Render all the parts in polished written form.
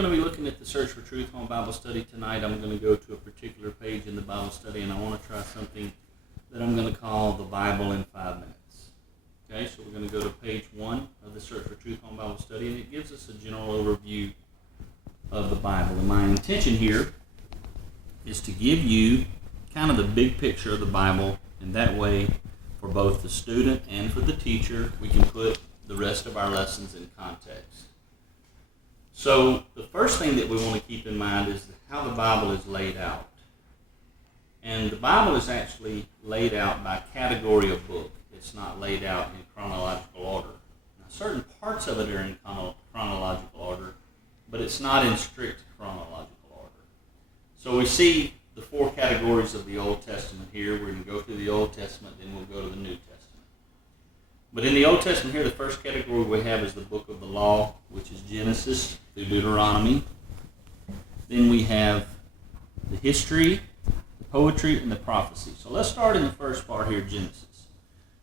going to be looking at the Search for Truth Home Bible Study tonight. I'm going to go to a particular page in the Bible study, and I want to try something that I'm going to call the Bible in 5 minutes. Okay, so we're going to go to page 1 of the Search for Truth Home Bible Study, and it gives us a general overview of the Bible. And my intention here is to give you kind of the big picture of the Bible, and that way, for both the student and for the teacher, we can put the rest of our lessons in context. So the first thing that we want to keep in mind is how the Bible is laid out. And the Bible is actually laid out by category of book. It's not laid out in chronological order. Now, certain parts of it are in chronological order, but it's not in strict chronological order. So we see the 4 categories of the Old Testament here. We're going to go through the Old Testament, then we'll go to the New Testament. But in the Old Testament here, the first category we have is the book of the law, which is Genesis through Deuteronomy. Then we have the history, the poetry, and the prophecy. So let's start in the first part here, Genesis.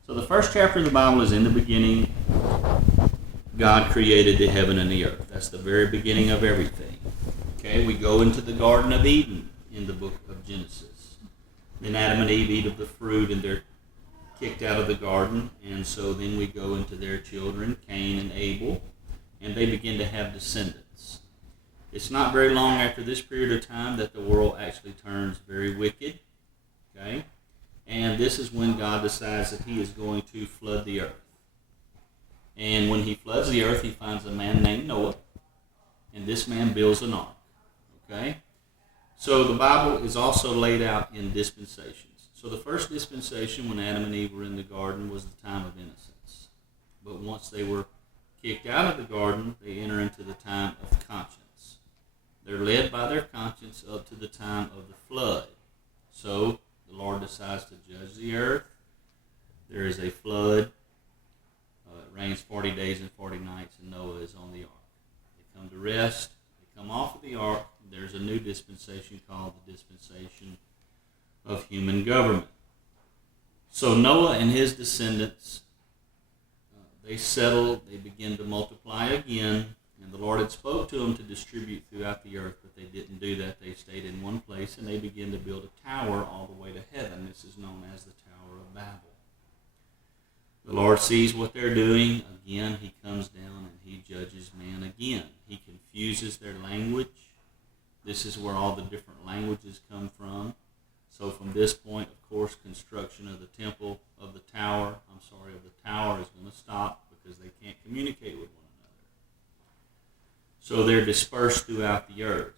So the first chapter of the Bible is in the beginning. God created the heaven and the earth. That's the very beginning of everything. Okay, we go into the Garden of Eden in the book of Genesis. Then Adam and Eve eat of the fruit, and they're kicked out of the garden, and so then we go into their children, Cain and Abel, and they begin to have descendants. It's not very long after this period of time that the world actually turns very wicked, okay? And this is when God decides that he is going to flood the earth. And when he floods the earth, he finds a man named Noah, and this man builds an ark, okay? So the Bible is also laid out in dispensations. So the first dispensation when Adam and Eve were in the garden was the time of innocence. But once they were kicked out of the garden, they enter into the time of conscience. They're led by their conscience up to the time of the flood. So the Lord decides to judge the earth. There is a flood. It rains 40 days and 40 nights, and Noah is on the ark. They come to rest. They come off of the ark. There's a new dispensation called the dispensation of human government. So Noah and his descendants, they settled, they begin to multiply again, and the Lord had spoke to them to distribute throughout the earth, but they didn't do that. They stayed in one place, and they began to build a tower all the way to heaven. This is known as the Tower of Babel. The Lord sees what they're doing. Again, he comes down and he judges man again. He confuses their language. This is where all the different languages come from. So from this point, of course, construction of the of the tower is going to stop because they can't communicate with one another. So they're dispersed throughout the earth.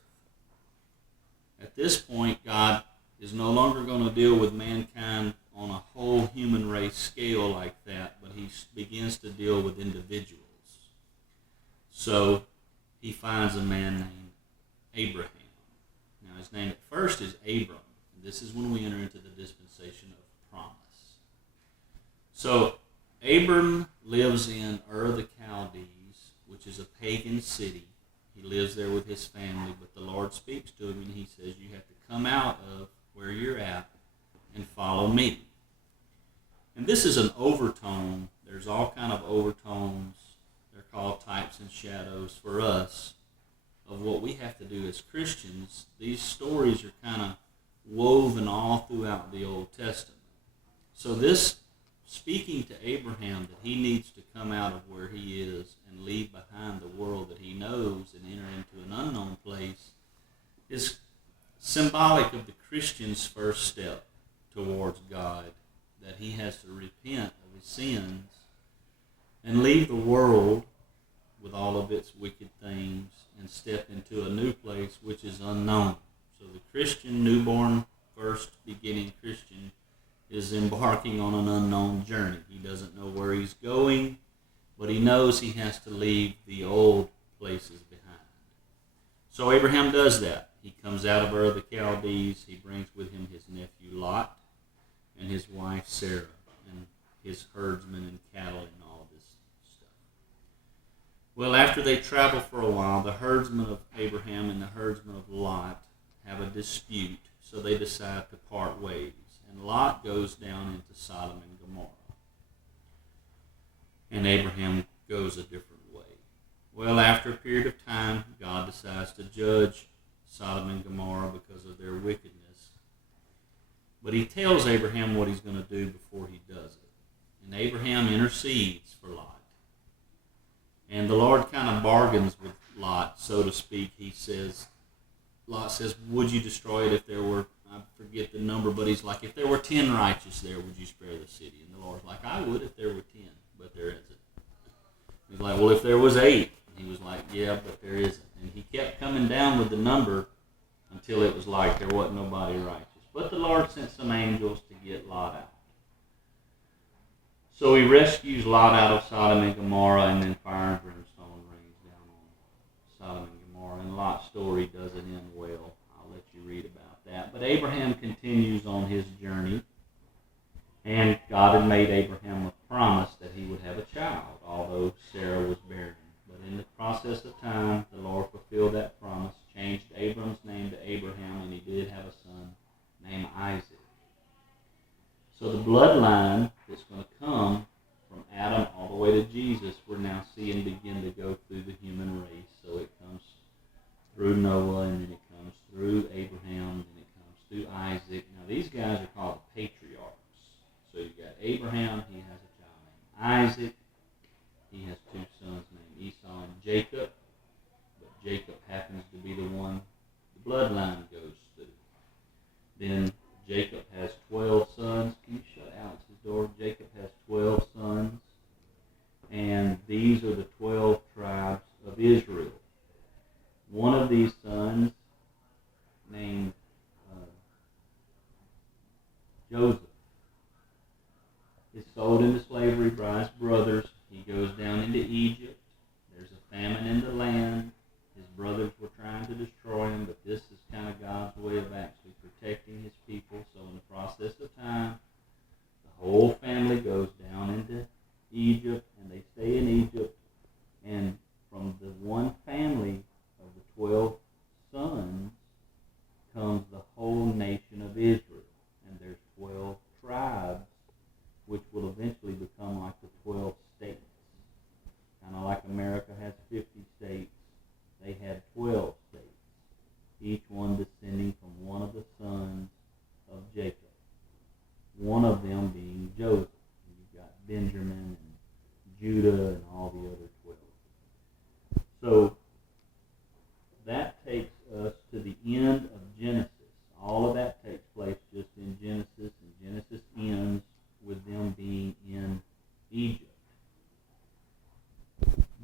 At this point, God is no longer going to deal with mankind on a whole human race scale like that, but he begins to deal with individuals. So he finds a man named Abraham. Now his name at first is Abram. This is when we enter into the dispensation of promise. So Abram lives in Ur of the Chaldees, which is a pagan city. He lives there with his family, but the Lord speaks to him and he says, you have to come out of where you're at and follow me. And this is an overtone. There's all kind of overtones. They're called types and shadows for us of what we have to do as Christians. These stories are kind of woven all throughout the Old Testament. So this speaking to Abraham that he needs to come out of where he is and leave behind the world that he knows and enter into an unknown place is symbolic of the Christian's first step towards God, that he has to repent of his sins and leave the world with all of its wicked things and step into a new place which is unknown. So the Christian, newborn, first beginning Christian, is embarking on an unknown journey. He doesn't know where he's going, but he knows he has to leave the old places behind. So Abraham does that. He comes out of Ur of the Chaldees. He brings with him his nephew Lot and his wife Sarah and his herdsmen and cattle and all this stuff. Well, after they travel for a while, the herdsmen of Abraham and the herdsmen of Lot have a dispute, so they decide to part ways. And Lot goes down into Sodom and Gomorrah. And Abraham goes a different way. Well, after a period of time, God decides to judge Sodom and Gomorrah because of their wickedness. But he tells Abraham what he's going to do before he does it. And Abraham intercedes for Lot. And the Lord kind of bargains with Lot, so to speak. Lot says, would you destroy it if there were, I forget the number, but he's like, if there were 10 righteous there, would you spare the city? And the Lord's like, I would if there were 10, but there isn't. He's like, well, if there was 8. He was like, yeah, but there isn't. And he kept coming down with the number until it was like there wasn't nobody righteous. But the Lord sent some angels to get Lot out. So he rescues Lot out of Sodom and Gomorrah, and then fire and brimstone rains down on Sodom and Gomorrah. And Lot's story doesn't end well. I'll let you read about that. But Abraham continues on his journey, and God had made Abraham a promise that he would have a child, although Sarah was barren. But in the process of time, the Lord fulfilled that promise, changed Abram's name to Abraham, and he did have a son named Isaac. So the bloodline that's going to come from Adam all the way to Jesus, we're now seeing begin to go through the human race. So it comes through Noah, and then it comes through Abraham, and it comes through Isaac. Now these guys are called the patriarchs. So you've got Abraham, he has a child named Isaac. He has 2 sons named Esau and Jacob. But Jacob happens to be the one the bloodline goes through. Then Jacob has 12 sons. Can you shut Alex's door? Jacob has 12 sons. And these are the 12 tribes of Israel. One of these sons, named Joseph, is sold into slavery by his brothers. He goes down into Egypt. There's a famine in the land. His brothers were trying to destroy him, but this is kind of God's way of actually protecting his people. So in the process of time, the whole family goes down into Egypt, and they stay in Egypt. And from the one family of the 12 sons comes the whole nation of Israel. And there's 12 tribes, which will eventually become like the 12 states. Kind of like America has 50 states, they had 12 states, each one descending from one of the sons of Jacob, one of them being Joseph. And you've got Benjamin and Judah and all the other 12. So that takes us to the end of Genesis. All of that takes place just in Genesis, and Genesis ends with them being in Egypt.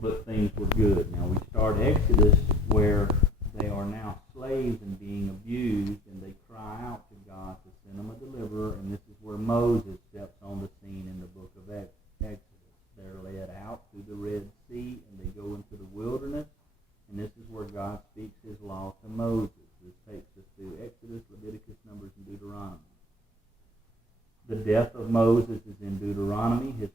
But things were good. Now we start Exodus where they are now slaves and being abused, and they cry out to God to send them a deliverer, and this is where Moses steps on the scene in the book of Exodus. They're led out through the Red Sea, and they go into the wilderness, and this is where God speaks his law to Moses. This takes us through Exodus, Leviticus, Numbers, and Deuteronomy. The death of Moses is in Deuteronomy. His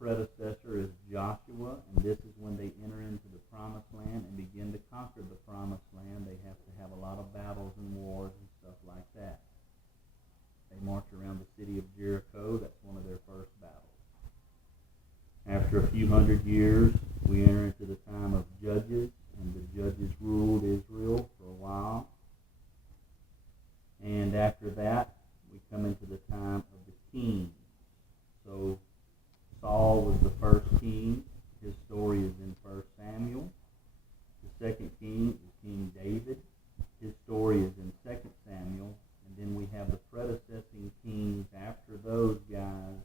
predecessor is Joshua, and this is when they enter into the Promised Land and begin to conquer the Promised Land. They have to have a lot of battles and wars and stuff like that. They march around the city of Jericho. That's one of their first battles. After a few hundred years, we enter into the time of Judges, and the Judges ruled Israel for a while. And after that, we come into the time of the kings. So Saul was the first king. His story is in 1 Samuel. The second king is King David. His story is in 2 Samuel. And then we have the predecessing kings after those guys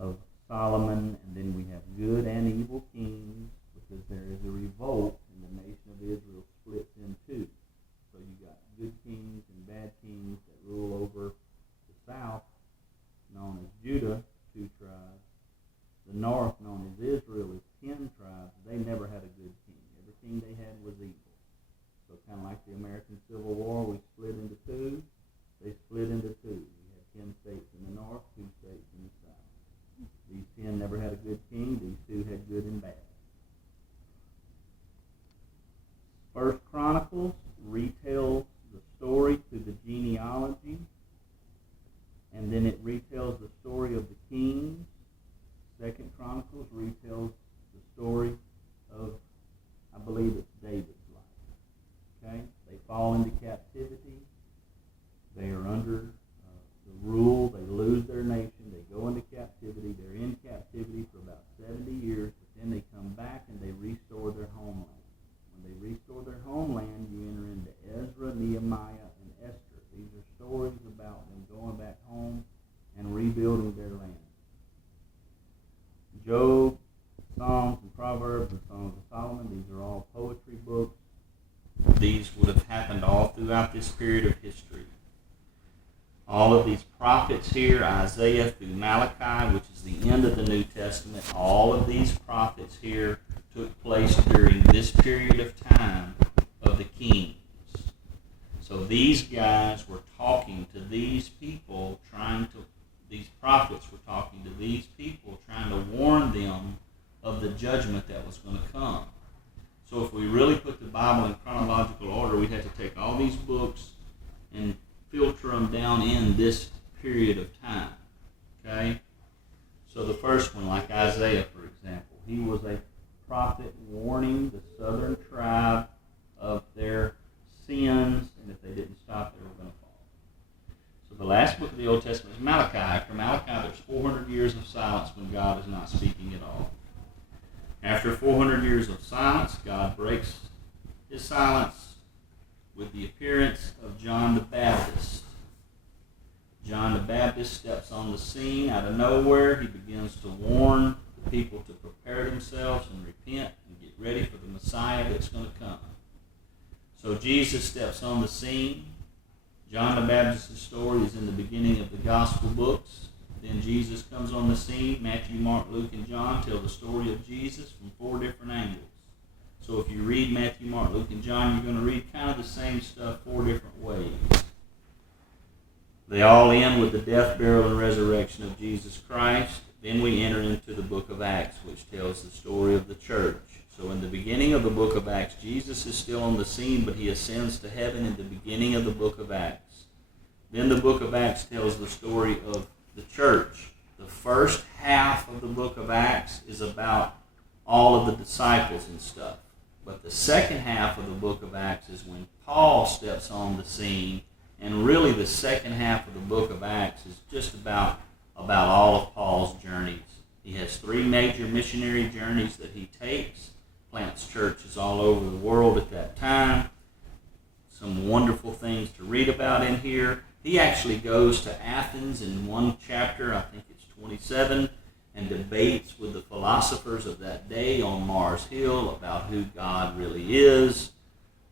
of Solomon. And then we have good and evil kings, because there is a revolt and the nation of Israel splits in two. So you got good kings and bad kings that rule over the south, known as Judah, 2 tribes. The north, known as Israel, is 10 tribes. They never had a good king. Every king they had was evil. So kind of like the American Civil War, we split into two. They split into two. We had 10 states in the north, 2 states in the south. These 10 never had a good king. These 2 had good and bad. First Chronicles retells the story through the genealogy, and then it retells the story of the kings. Second Chronicles retells the story of fall into captivity. They are under the rule. They lose their nation. They go into captivity. They're in captivity for about 70 years, but then they come back and they restore their homeland. When they restore their homeland, you enter into Ezra, Nehemiah, and Esther. These are stories about them going back home and rebuilding their land. Job, Psalms, and Proverbs, and Songs of Solomon, these are all poetry books. These would have happened all throughout this period of history. All of these prophets here, Isaiah through Malachi, which is the end of the New Testament, all of these prophets here took place during this period of time of the kings. So these guys were talking to these people, these prophets were talking to these people, trying to warn them of the judgment that was going to come. So if we really put the Bible in chronological order, we'd have to take all these books and filter them down in this period of time. Okay? So the first one, like Isaiah, for example, he was a prophet warning the southern tribe of their sins, and if they didn't stop, they were going to fall. So the last book of the Old Testament is Malachi. After Malachi, there's 400 years of silence when God is not speaking at all. After 400 years of silence, God breaks his silence with the appearance of John the Baptist. John the Baptist steps on the scene out of nowhere. He begins to warn the people to prepare themselves and repent and get ready for the Messiah that's going to come. So Jesus steps on the scene. John the Baptist's story is in the beginning of the gospel books. Then Jesus comes on the scene. Matthew, Mark, Luke, and John tell the story of Jesus from 4 different angles. So if you read Matthew, Mark, Luke, and John, you're going to read kind of the same stuff 4 different ways. They all end with the death, burial, and resurrection of Jesus Christ. Then we enter into the book of Acts, which tells the story of the church. So in the beginning of the book of Acts, Jesus is still on the scene, but he ascends to heaven in the beginning of the book of Acts. Then the book of Acts tells the story of the church. The first half of the book of Acts is about all of the disciples and stuff. But the second half of the book of Acts is when Paul steps on the scene, and really the second half of the book of Acts is just about all of Paul's journeys. He has 3 major missionary journeys that he takes, plants churches all over the world at that time. Some wonderful things to read about in here. He actually goes to Athens in one chapter, I think it's 27, and debates with the philosophers of that day on Mars Hill about who God really is.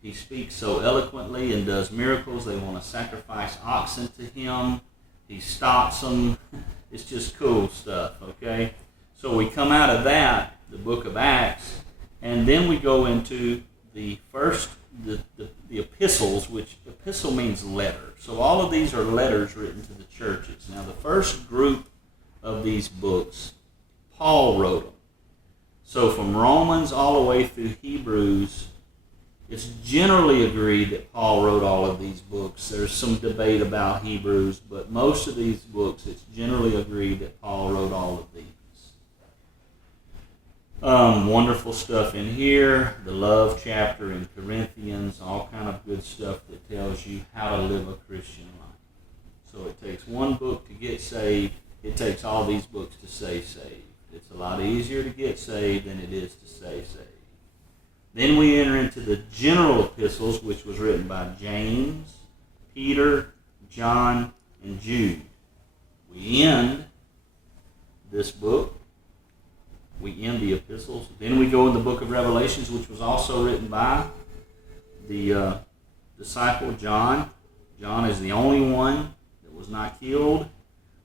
He speaks so eloquently and does miracles. They want to sacrifice oxen to him. He stops them. It's just cool stuff, okay? So we come out of that, the book of Acts, and then we go into the epistles, which epistle means letter. So all of these are letters written to the churches. Now the first group of these books, Paul wrote them. So from Romans all the way through Hebrews, it's generally agreed that Paul wrote all of these books. There's some debate about Hebrews, but most of these books, it's generally agreed that Paul wrote all of these. Wonderful stuff in here. The love chapter in Corinthians, all kind of good stuff that tells you how to live a Christian life. So it takes one book to get saved. It takes all these books to stay saved. It's a lot easier to get saved than it is to stay saved. Then we enter into the general epistles, which was written by James, Peter, John, and Jude. We end this book. We end the epistles. Then we go in the book of Revelations, which was also written by the disciple John. John is the only one that was not killed.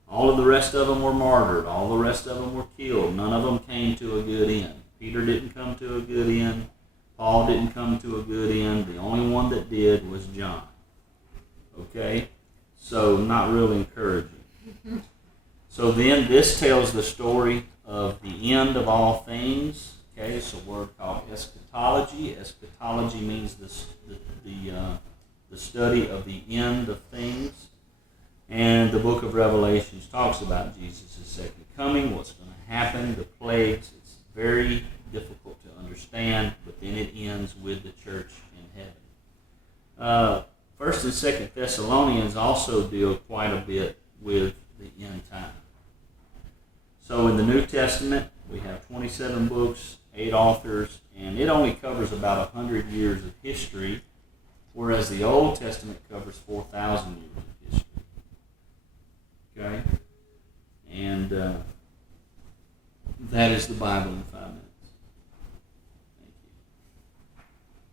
All of the rest of them were martyred. All the rest of them were killed. None of them came to a good end. Peter didn't come to a good end. Paul didn't come to a good end. The only one that did was John. Okay? So not real encouraging. So then this tells the story of the end of all things. Okay, it's a word called eschatology. Eschatology means the study of the end of things. And the book of Revelations talks about Jesus' second coming, what's going to happen, the plagues. It's very difficult to understand, but then it ends with the church in First and Second Thessalonians also deal quite a bit with the end time. So in the New Testament, we have 27 books, 8 authors, and it only covers about 100 years of history, whereas the Old Testament covers 4,000 years of history. Okay? And that is the Bible in 5